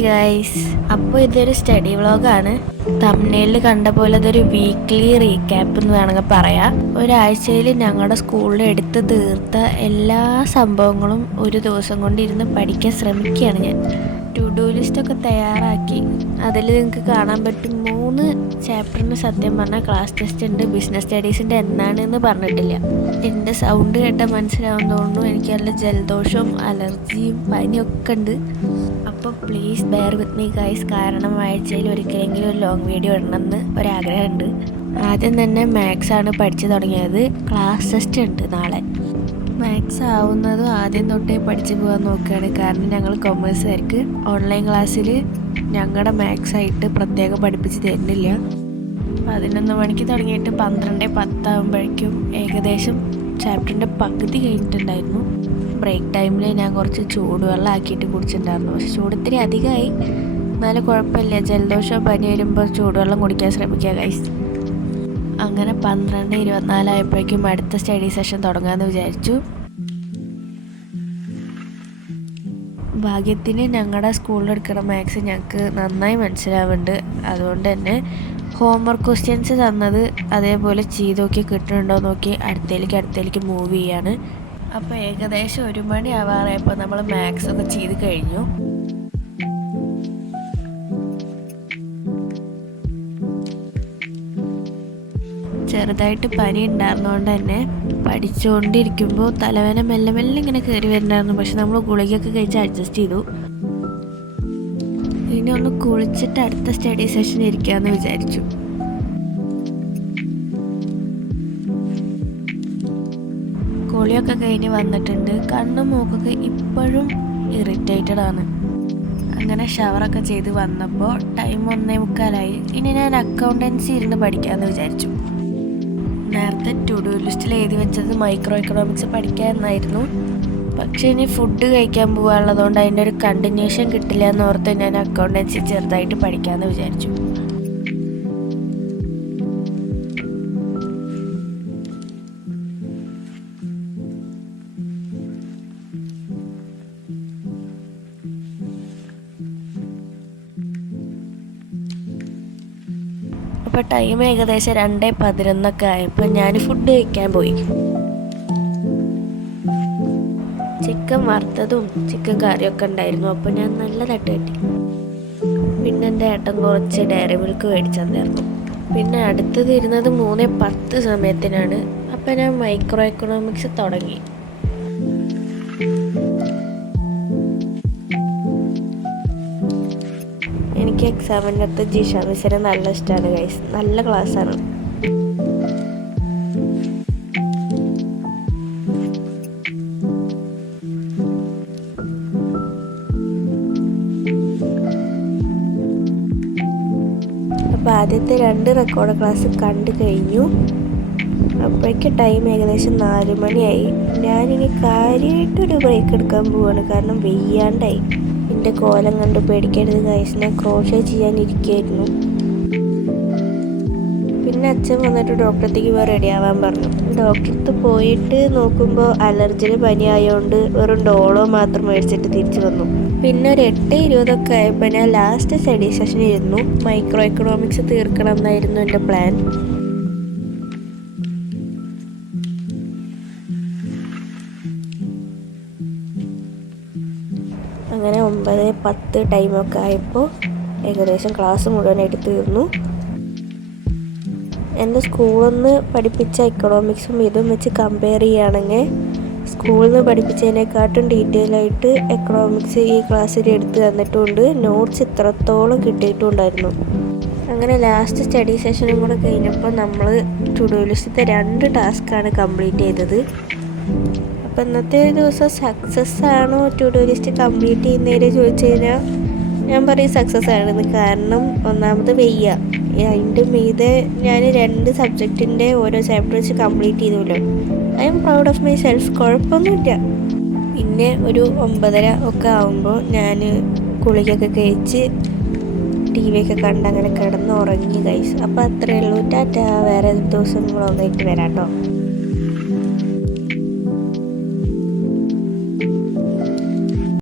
Hi guys, അപ്പോൾ ഇതൊരു study വ്ളോഗാണ്. തംബ്നെയിലിൽ കണ്ട പോലെ ഇതൊരു വീക്ക്ലി റീക്യാപ്പ് എന്ന് വേണമെങ്കിൽ പറയാം. ഒരാഴ്ചയിൽ ഞങ്ങളുടെ സ്കൂളിൽ എടുത്ത് തീർത്ത എല്ലാ സംഭവങ്ങളും ഒരു ദിവസം കൊണ്ട് ഇരുന്ന് പഠിക്കാൻ ശ്രമിക്കുകയാണ് ഞാൻ. ടു ഡു ലിസ്റ്റൊക്കെ തയ്യാറാക്കി. അതിൽ നിങ്ങൾക്ക് കാണാൻ പറ്റും 3 ചാപ്റ്ററിന് സത്യം പറഞ്ഞാൽ ക്ലാസ് ടെസ്റ്റ് ഉണ്ട്. ബിസിനസ് സ്റ്റഡീസിൻ്റെ എന്നാണെന്ന് പറഞ്ഞിട്ടില്ല. എൻ്റെ സൗണ്ട് കേട്ടാൽ മനസ്സിലാവും തോന്നുന്നു. എനിക്ക് നല്ല ജലദോഷവും അലർജിയും പനിയൊക്കെ ഉണ്ട്. അപ്പോൾ please bear with me guys. കാരണം ആഴ്ചയിൽ ഒരിക്കലെങ്കിലും ഒരു ലോങ് വീഡിയോ ഇടണമെന്ന് ഒരാഗ്രഹമുണ്ട്. ആദ്യം തന്നെ മാത്സ് ആണ് പഠിച്ചു തുടങ്ങിയത്. ക്ലാസ് ടെസ്റ്റ് ഉണ്ട് നാളെ. മാത്സ് ആവുന്നതും ആദ്യം തൊട്ടേ പഠിച്ചു പോകാൻ നോക്കുകയാണ്. കാരണം ഞങ്ങൾ കൊമേഴ്സുകാർക്ക് ഓൺലൈൻ ക്ലാസ്സിൽ ഞങ്ങളുടെ മാത്സ് ആയിട്ട് പ്രത്യേകം പഠിപ്പിച്ച് തരുന്നില്ല. 11 മണിക്ക് തുടങ്ങിയിട്ട് 12:10 ആകുമ്പോഴേക്കും ഏകദേശം ചാപ്റ്ററിൻ്റെ പകുതി കഴിഞ്ഞിട്ടുണ്ടായിരുന്നു. ബ്രേക്ക് ടൈമിൽ ഞാൻ കുറച്ച് ചൂടുവെള്ളം ആക്കിയിട്ട് കുടിച്ചിട്ടുണ്ടായിരുന്നു. പക്ഷെ ചൂട് ഇത്തിരി അധികമായി, എന്നാലും കുഴപ്പമില്ല. ജലദോഷം പനി വരുമ്പോൾ ചൂടുവെള്ളം കുടിക്കാൻ ശ്രമിക്കുക ഗൈസ്. അങ്ങനെ 12:24 ആയപ്പോഴേക്കും അടുത്ത സ്റ്റഡി സെഷൻ തുടങ്ങാമെന്ന് വിചാരിച്ചു. ഭാഗ്യത്തിന് ഞങ്ങളുടെ സ്കൂളിലെടുക്കുന്ന മാത്സ് ഞങ്ങൾക്ക് നന്നായി മനസ്സിലാവുന്നുണ്ട്. അതുകൊണ്ട് തന്നെ ഹോംവർക്ക് ക്വസ്റ്റ്യൻസ് തന്നത് അതേപോലെ ചെയ്ത് നോക്കി കിട്ടുന്നുണ്ടോ നോക്കി അടുത്തേക്ക് മൂവ് ചെയ്യാണ്. അപ്പോൾ ഏകദേശം 1 മണി ആവാറായപ്പോൾ നമ്മൾ മാത്സൊക്കെ ചെയ്ത് കഴിഞ്ഞു. ചെറുതായിട്ട് പനി ഉണ്ടായിരുന്നതുകൊണ്ട് തന്നെ പഠിച്ചുകൊണ്ടിരിക്കുമ്പോൾ തലവേദന മെല്ലെ മെല്ലെ ഇങ്ങനെ കയറി വരുന്നുണ്ടായിരുന്നു. പക്ഷെ നമ്മൾ ഗുളികയൊക്കെ കഴിച്ച് അഡ്ജസ്റ്റ് ചെയ്തു. ഇനി ഒന്ന് കുളിച്ചിട്ട് അടുത്ത സ്റ്റഡി സെഷൻ ഇരിക്കാമെന്ന് വിചാരിച്ചു. കുളിയൊക്കെ കഴിഞ്ഞ് വന്നിട്ടുണ്ട്. കണ്ണും മൂക്കൊക്കെ ഇപ്പോഴും ഇറിറ്റേറ്റഡ് ആണ്. അങ്ങനെ ഷവറൊക്കെ ചെയ്ത് വന്നപ്പോൾ ടൈം 1:45. ഇനി ഞാൻ അക്കൗണ്ടൻസി ഇരുന്ന് പഠിക്കാമെന്ന് വിചാരിച്ചു. നേരത്തെ ടു ഡു ലിസ്റ്റിൽ എഴുതി വെച്ചത് മൈക്രോ എക്കണോമിക്സ് പഠിക്കാമെന്നായിരുന്നു. പക്ഷേ ഇനി ഫുഡ് കഴിക്കാൻ പോകാനുള്ളതുകൊണ്ട് അതിൻ്റെ ഒരു കണ്ടിന്യൂഷൻ കിട്ടില്ല എന്നോർത്ത് ഞാൻ അക്കൗണ്ടൻസി ചെറുതായിട്ട് പഠിക്കാമെന്ന് വിചാരിച്ചു. അപ്പോൾ ടൈം ഏകദേശം 2:11 ആയപ്പോൾ ഞാൻ ഫുഡ് കഴിക്കാൻ പോയി. ചിക്കൻ വറുത്തതും ചിക്കൻ കറിയൊക്കെ ഉണ്ടായിരുന്നു. അപ്പോൾ ഞാൻ നല്ല തട്ട് കെട്ടി. പിന്നെ എൻ്റെ ഏട്ടൻ കുറച്ച് ഡയറി മിൽക്ക് മേടിച്ചു തന്നായിരുന്നു. പിന്നെ അടുത്തത് ഇരുന്നത് 3:10 സമയത്തിനാണ്. അപ്പോൾ ഞാൻ മൈക്രോ എക്കണോമിക്സ് തുടങ്ങി. എനിക്ക് എക്സാമിൻ്റെ അടുത്ത് ജിഷ മിസ്സിനെ നല്ല ഇഷ്ടമാണ് ഗൈസ്. നല്ല ക്ലാസ്സാണ്. അപ്പോൾ ആദ്യത്തെ 2 റെക്കോർഡ് ക്ലാസ് കണ്ടു കഴിഞ്ഞു. അപ്പോഴേക്ക് ടൈം ഏകദേശം 4 മണിയായി. ഞാനിനി കാര്യമായിട്ടൊരു ബ്രേക്ക് എടുക്കാൻ പോവുകയാണ്. കാരണം വെയ്യാണ്ടായി. എൻ്റെ കോലം കണ്ട് പേടിക്കരുത് ഗൈസ്. ഞാൻ ക്രോഷേ ചെയ്യാനിരിക്കുകയായിരുന്നു. പിന്നെ അച്ഛൻ വന്നിട്ട് ഡോക്ടറത്തേക്ക് പോയി റെഡി ആവാൻ പറഞ്ഞു. ഡോക്ടറടുത്ത് പോയിട്ട് നോക്കുമ്പോൾ അലർജിന് പനി ആയതുകൊണ്ട് വെറും ഡോളോ മാത്രം മേടിച്ചിട്ട് തിരിച്ചു വന്നു. പിന്നെ ഒരു 8:20 ആയപ്പോൾ ഞാൻ ലാസ്റ്റ് സ്റ്റഡി സെഷൻ ഇരുന്നു. മൈക്രോ എക്കണോമിക്സ് തീർക്കണം എന്നായിരുന്നു എൻ്റെ പ്ലാൻ. അങ്ങനെ 9:10 ടൈമൊക്കെ ആയപ്പോൾ ഏകദേശം ക്ലാസ് മുഴുവനായിട്ട് തീർന്നു. എൻ്റെ സ്കൂളിൽ നിന്ന് പഠിപ്പിച്ച എക്കണോമിക്സും ഇതും വെച്ച് കമ്പയർ ചെയ്യുകയാണെങ്കിൽ സ്കൂളിൽ നിന്ന് പഠിപ്പിച്ചതിനെക്കാട്ടും ഡീറ്റെയിൽ ആയിട്ട് എക്കണോമിക്സ് ഈ ക്ലാസ്സിൽ എടുത്ത് തന്നിട്ടുണ്ട്. നോട്ട്സ് ഇത്രത്തോളം കിട്ടിയിട്ടുണ്ടായിരുന്നു. അങ്ങനെ ലാസ്റ്റ് സ്റ്റഡി സെഷനും കൂടെ കഴിഞ്ഞപ്പോൾ നമ്മൾ ടു ഡു ലിസ്റ്റത്തെ 2 ടാസ്ക്കാണ് കംപ്ലീറ്റ് ചെയ്തത്. അപ്പോൾ ഇന്നത്തെ ദിവസം സക്സസ് ആണോ ടു ഡു ലിസ്റ്റ് കംപ്ലീറ്റ് ചെയ്യുന്നതിന് ചോദിച്ചു കഴിഞ്ഞാൽ ഞാൻ പറയും സക്സസ് ആണെന്ന്. കാരണം ഒന്നാമത് വയ്യ. അതിൻ്റെ മീതെ ഞാൻ 2 സബ്ജക്റ്റിൻ്റെ ഓരോ ചാപ്റ്റർ വെച്ച് കംപ്ലീറ്റ് ചെയ്തല്ലോ. I am proud of my self. കുഴപ്പമൊന്നുമില്ല. പിന്നെ ഒരു 9:30 ഒക്കെ ആകുമ്പോൾ ഞാൻ കുളിക്കൊക്കെ കഴിച്ച് TV ഒക്കെ കണ്ട് അങ്ങനെ കിടന്ന് ഉറങ്ങി ഗൈസ്. അപ്പോൾ അത്രയേ ഉള്ളൂ. ടാറ്റാ. വേറെ ദിവസം വ്ളോഗായിട്ട് വരാം കേട്ടോ.